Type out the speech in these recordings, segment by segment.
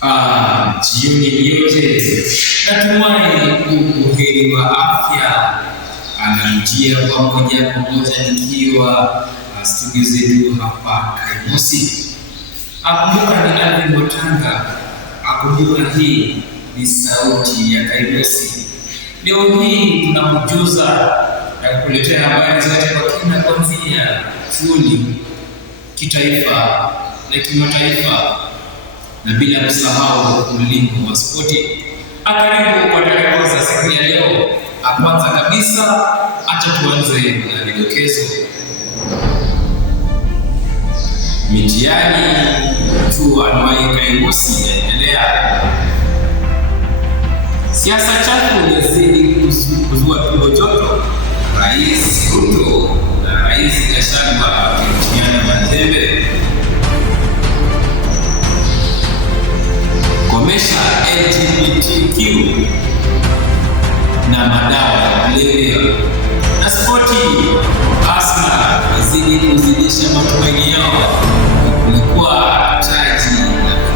Jioni yote natumai ubuheri wa afya. Ananijia pamoja nikiwa studio zetu hapa Kaimosi. Akumbuka ni Alvin Motanga. Akumbuka hii ni sauti ya Kaimosi. Leo hii tunakujuza na kukuletea habari zote kwa kina, kuanzia shule, kitaifa na kimataifa, na bila kusahau ulimwengu wa spoti. Karibu kwa taarifa za siku ya leo. Kwanza kabisa, acha tuanze na vidokezo. Mitihani tu anuai Kaimosi yaendelea. Siasa chafu yazidi kuzua tumbo joto. Rais Ruto na Rais Gachagua wakitiana majembe. Komesha LGBTQ na madawa ya kulevya. Na spoti, Arsenal yazidi kuzidisha matumaini yao kulikuwa taji la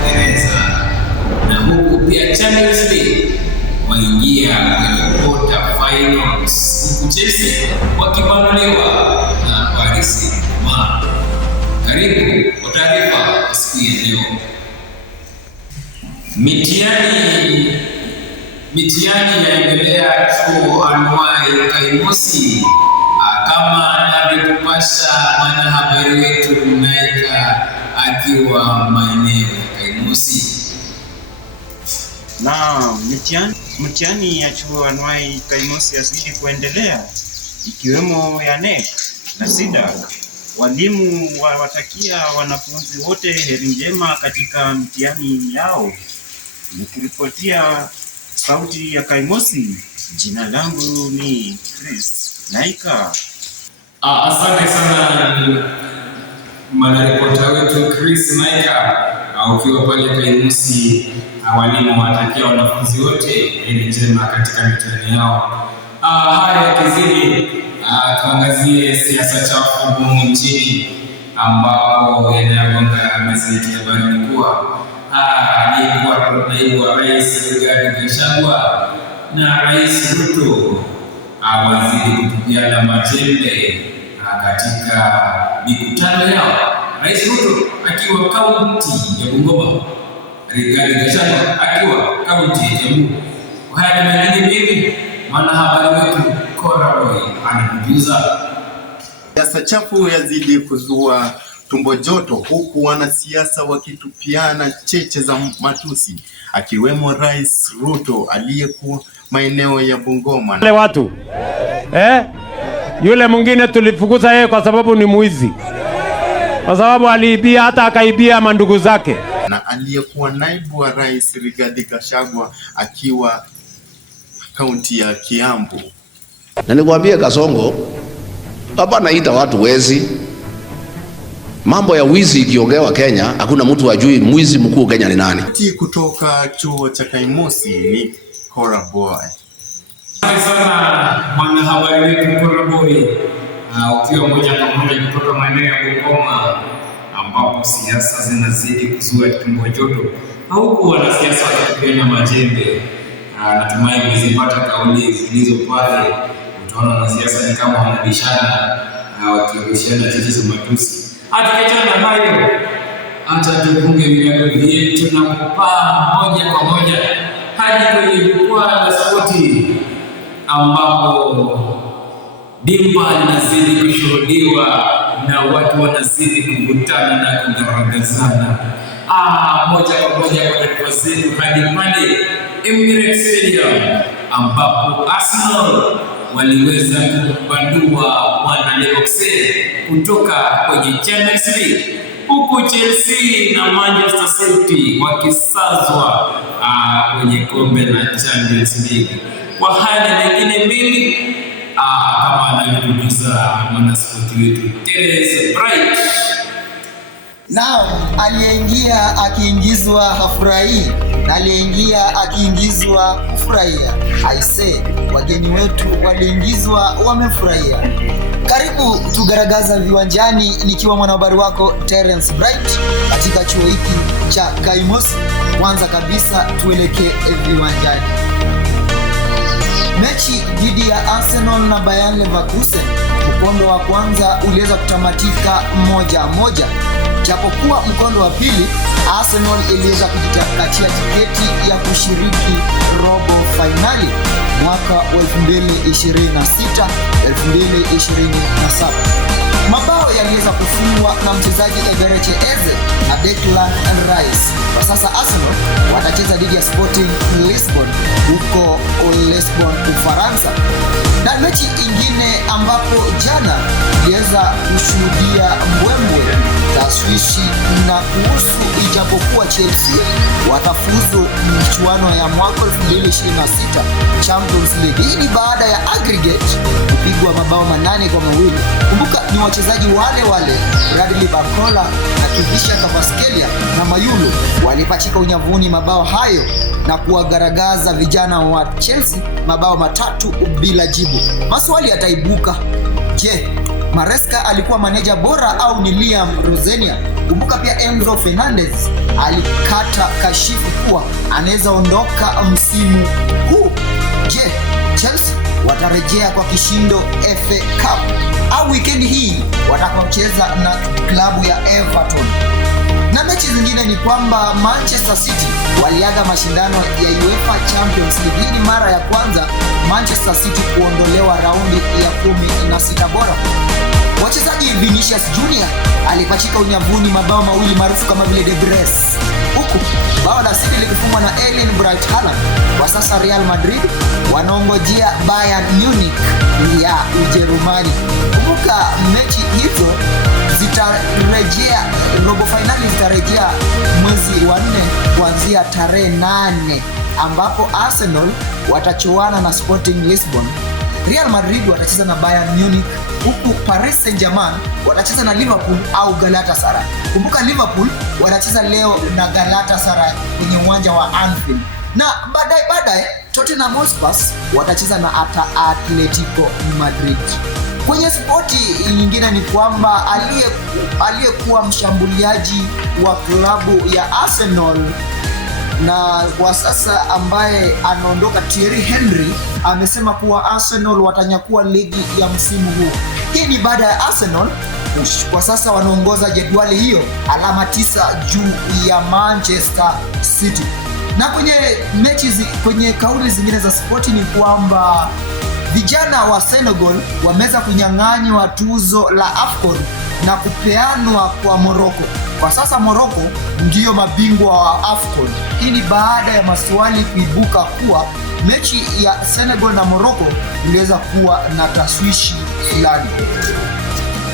Uingereza. Na huku pia Champions League waingia kwenye quarter finals, huku Chelsea wakibanduliwa na Paris Saint-Germain. Karibu kwa taarifa ya siku ya leo. Mitihani yaendelea chuo anuai Kaimosi, kama anavyotupasha mwanahabari wetu Naika akiwa maeneo ya Kaimosi. Na mitihani ya chuo anuai Kaimosi yazidi kuendelea, ikiwemo ya NEC na SIDAC. Walimu watakia wanafunzi wote heri njema katika mitihani yao. Nikiripotia sauti ya Kaimosi, jina langu ni Chris Naika. Asante sana mwanaripota wetu Chris Naika, ukiwa pale Kaimosi. Walimu watakia wanafunzi wote heri njema katika mitihani yao. Haya yakizidi, tuangazie siasa chafu humu nchini, ambapo yanagonga meza yetu ya habari ni kuwa aliyekuwa naibu wa rais Rigathi Gachagua na Rais Ruto wazidi kutupiana majembe katika mikutano yao. Rais Ruto akiwa kaunti ya Bungoma, Rigathi Gachagua akiwa kaunti ya Jamhuri. Haya na mengine mengi, mwanahabari wetu Cora Roy anakujuza. Siasa chafu yazidi kuzua tumbo joto, huku wanasiasa wakitupiana cheche za matusi, akiwemo Rais Ruto aliyekuwa maeneo ya Bungoma. Wale watu yule mwingine tulifukuza yeye kwa sababu ni mwizi, kwa sababu aliibia, hata akaibia mandugu zake. Na aliyekuwa naibu wa rais Rigathi Gachagua akiwa kaunti ya Kiambu. Na nikwambie Kasongo, hapa naita watu wezi. Mambo ya wizi ikiongewa Kenya, hakuna mtu ajui mwizi mkuu Kenya ni nani. Kutoka chuo cha Kaimosi ni Cora Boy. Asante sana mwanahabari wetu Cora Boy, ukiwa moja kwa moja kutoka maeneo ya Bungoma, ambapo siasa zinazidi kuzua tumbo joto, huku wanasiasa wakitupiana majembe. Natumai mmezipata kauli zilizo pale. Utaona wanasiasa ni kama wanabishana, wakirushiana cheche za matusi. Tukiachana hayo, acha tupunge virago vyetu na kupaa moja kwa moja hadi kwenye jukwaa la spoti, ambapo dimba linazidi kushuhudiwa na watu wanazidi kuvutana na kugaragazana. Moja kwa moja kwa taarifa zetu hadi pale Emirates Stadium, ambapo Arsenal waliweza kubandua wana Leipzig kutoka kwenye Champions League, huku Chelsea na Manchester City wakisazwa kwenye kombe la Champions League. Kwa haya mengine mbili, kama anavyotujuza mwanaspoti wetu Teresa Bright. Naam, aliyeingia akiingizwa hafurahii na aliyeingia akiingizwa kufurahia. Aise, wageni wetu waliingizwa wamefurahia. Karibu tugaragaza viwanjani, nikiwa mwanahabari wako Terence Bright katika chuo hiki cha Kaimosi. Kwanza kabisa tuelekee viwanjani. Mechi dhidi ya Arsenal na Bayer Leverkusen, mkondo wa kwanza uliweza kutamatika 1-1. Japokuwa mkondo wa pili Arsenal iliweza kujitakatia tiketi ya kushiriki robo finali mwaka wa 2026-2027. Mabao yaliweza kufungwa na mchezaji Eberechi Eze na Declan Rice. Kwa sasa Arsenal watacheza dhidi ya Sporting Lisbon huko Lisbon, Ufaransa. Na mechi ingine ambapo jana iliweza kushuhudia mbwembwe, taswishi na kuhusu, ijapokuwa Chelsea watafuzu michuano ya mwaka 2026 Champions League. Hii ni baada ya aggregate kupigwa mabao 8-2. Kumbuka ni wachezaji wale wale Bradley Barcola na Kvisha Kvaratskhelia na Mayulu walipachika unyavuni mabao hayo na kuwagaragaza vijana wa Chelsea mabao 3 bila jibu. Maswali yataibuka. Je, Maresca alikuwa maneja bora au ni Liam Rosenior? Kumbuka pia Enzo Fernandez alikata kashifu kuwa anaweza ondoka msimu huu. Je, Chelsea watarejea kwa kishindo FA Cup au weekend hii watakaocheza na klabu ya Everton? Na mechi zingine ni kwamba Manchester City waliaga mashindano ya UEFA Champions League. Hii ni mara ya kwanza Manchester City kuondolewa raundi ya 16 bora. Wachezaji Vinicius Junior alipachika unyavuni mabao 2 maarufu kama vile De Bruyne, huku bao la City likifungwa na Erling Braut Haaland. Kwa sasa Real Madrid wanaongojea Bayern Munich ya Ujerumani. Kumbuka mechi hizo zitarejea, robo finali zitarejea mwezi wa 4 kuanzia tarehe 8, ambapo Arsenal watachuana na Sporting Lisbon, Real Madrid watacheza na Bayern Munich, huku Paris Saint-Germain watacheza na Liverpool au Galatasaray. Kumbuka Liverpool watacheza leo na Galatasaray kwenye uwanja wa Anfield. Na baadaye Tottenham Hotspur watacheza na Atletico Madrid. Kwenye spoti nyingine ni kwamba aliyekuwa mshambuliaji wa klabu ya Arsenal na kwa sasa ambaye anaondoka, Thierry Henry, amesema kuwa Arsenal watanyakua ligi ya msimu huu. Hii ni baada ya Arsenal kwa sasa wanaongoza jedwali hiyo alama 9 juu ya Manchester City. Na kwenye kauli zingine za spoti ni kwamba vijana wa Senegal wameweza kunyang'anywa tuzo la AFCON na kupeanwa kwa Morocco. Kwa sasa Morocco ndiyo mabingwa wa AFCON. Hii ni baada ya maswali kuibuka kuwa mechi ya Senegal na Morocco iliweza kuwa na taswishi fulani.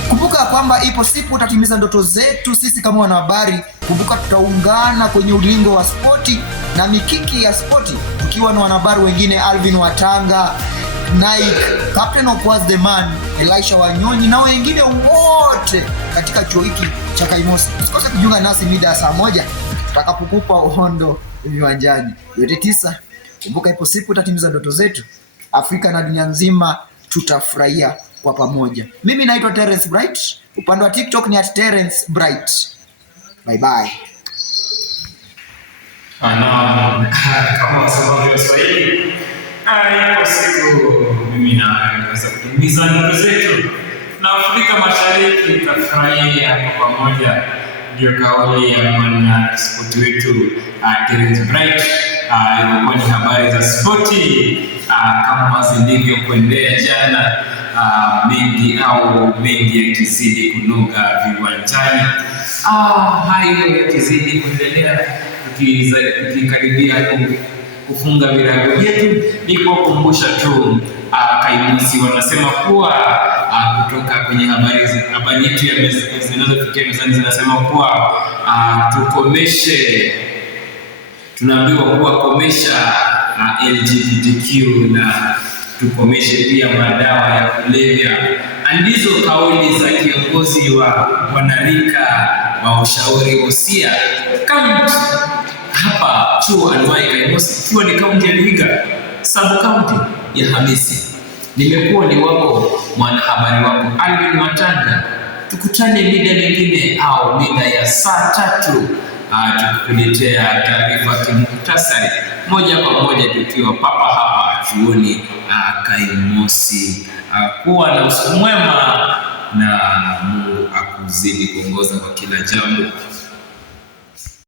Kumbuka kwamba ipo siku utatimiza ndoto zetu sisi kama wanahabari. Kumbuka tutaungana kwenye ulingo wa spoti na mikiki ya spoti tukiwa na wanahabari wengine, Alvin Watanga, Nike, Captain of the Man, Elisha Wanyonyi na wengine wote katika chuo hiki cha Kaimosi. Usikose kujiunga nasi mida saa 1 tutakapokupa uhondo viwanjani. Yote 9, kumbuka ipo siku utatimiza ndoto zetu. Afrika na dunia nzima tutafurahia kwa pamoja. Mimi naitwa Terence Bright. Upande wa TikTok ni @TerenceBright. Bye bye. Kama wasababu ya Swahili, ipo siku mimi naweza kutimiza ndoto zetu na Afrika Mashariki tutafurahia kwa pamoja. Ndio kauli ya mwana spoti wetu Terence Bright. Ilikuwa ni habari za spoti kama zilivyokuendea jana, mengi yakizidi kunuka viwanjani. Hayo yakizidi kuendelea, tukikaribia kufunga virago vyetu, ni kukumbusha tu Kaimosi wanasema kuwa kutoka kwenye habari yetu ya zinazofikia mezani zinasema kuwa tunaambiwa kuwa komesha LGBTQ na tukomeshe pia madawa ya kulevya. Ndizo kauli za kiongozi wa wanarika wa ushauri Busia kaunti hapa chuo anuwai Kaimosi, ikiwa ni kaunti ya Vihiga, sub kaunti ya Hamisi. Nimekuwa ni wako mwanahabari wako Alvin Matanga. Tukutane mida mingine au mida ya saa 3 tukuletea taarifa kimuktasari moja kwa moja tukiwa papa hapa chuoni Kaimosi. Kuwa na usiku mwema na Mungu akuzidi kuongoza kwa kila jambo.